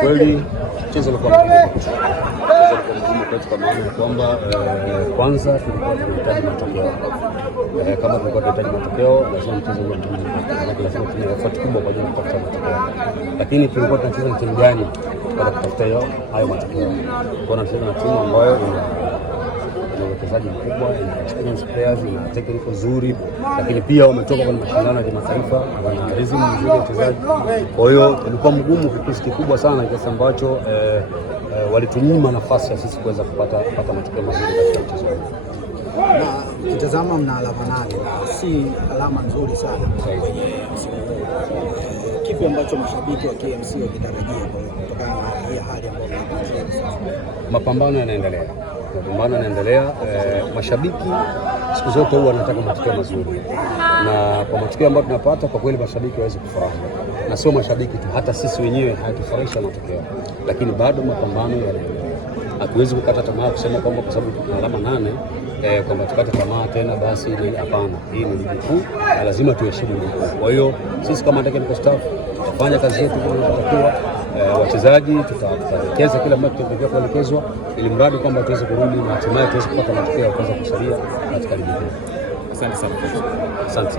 kweli mchezo ulikuwa mgumu kwetu kwa maana ya kwamba kwanza tulikuwa tunahitaji matokeo. Kama tulikuwa tunahitaji matokeo, lazima mchezo uwe mgumu, lazima tufanye effort kubwa kwa ajili ya kupata matokeo. Lakini tulikuwa tunacheza na timu gani kwa kutafuta hayo matokeo? Kwa tunacheza na timu ambayo ina uwekezaji mkubwa, ina experience players, ina technical nzuri, lakini pia wametoka kwenye mashindano ya kimataifa, wana rhythm nzuri ya uchezaji. Kwa hiyo ilikuwa mgumu kiasi kikubwa sana kiasi ambacho walitunyima nafasi ya sisi kuweza kupata matokeo mazuri katika mchezo huu. Na ukitazama mna alama 8 na si alama nzuri sana kwenye msimu huu. Kipi ambacho mashabiki wa KMC wakitarajia kutokana na hali ambayo mnapitia sasa? Mapambano yanaendelea. Mashabiki siku zote huwa wanataka matokeo mazuri, na kwa matokeo ambayo tunapata kwa kweli mashabiki waweze kufurahi, na sio mashabiki tu, hata sisi wenyewe hayatufurahisha matokeo, lakini bado mapambano yanaendelea. Hatuwezi kukata tamaa kusema kwamba kwa sababu tuna alama 8 kwamba tukate tamaa tena basi. Hapana, hii ni ligi kuu na lazima tuheshimu ligi kuu. Kwa hiyo sisi kama technical staff tutafanya kazi yetu kama inavyotakiwa. Wachezaji tutawekeza kila mmoja tunatakiwa kuelekezwa, ili mradi kwamba tuweze kurudi na hatimaye tuweze kupata matokeo ya kuweza kusalia katika ligi kuu. Asante sana. Asante.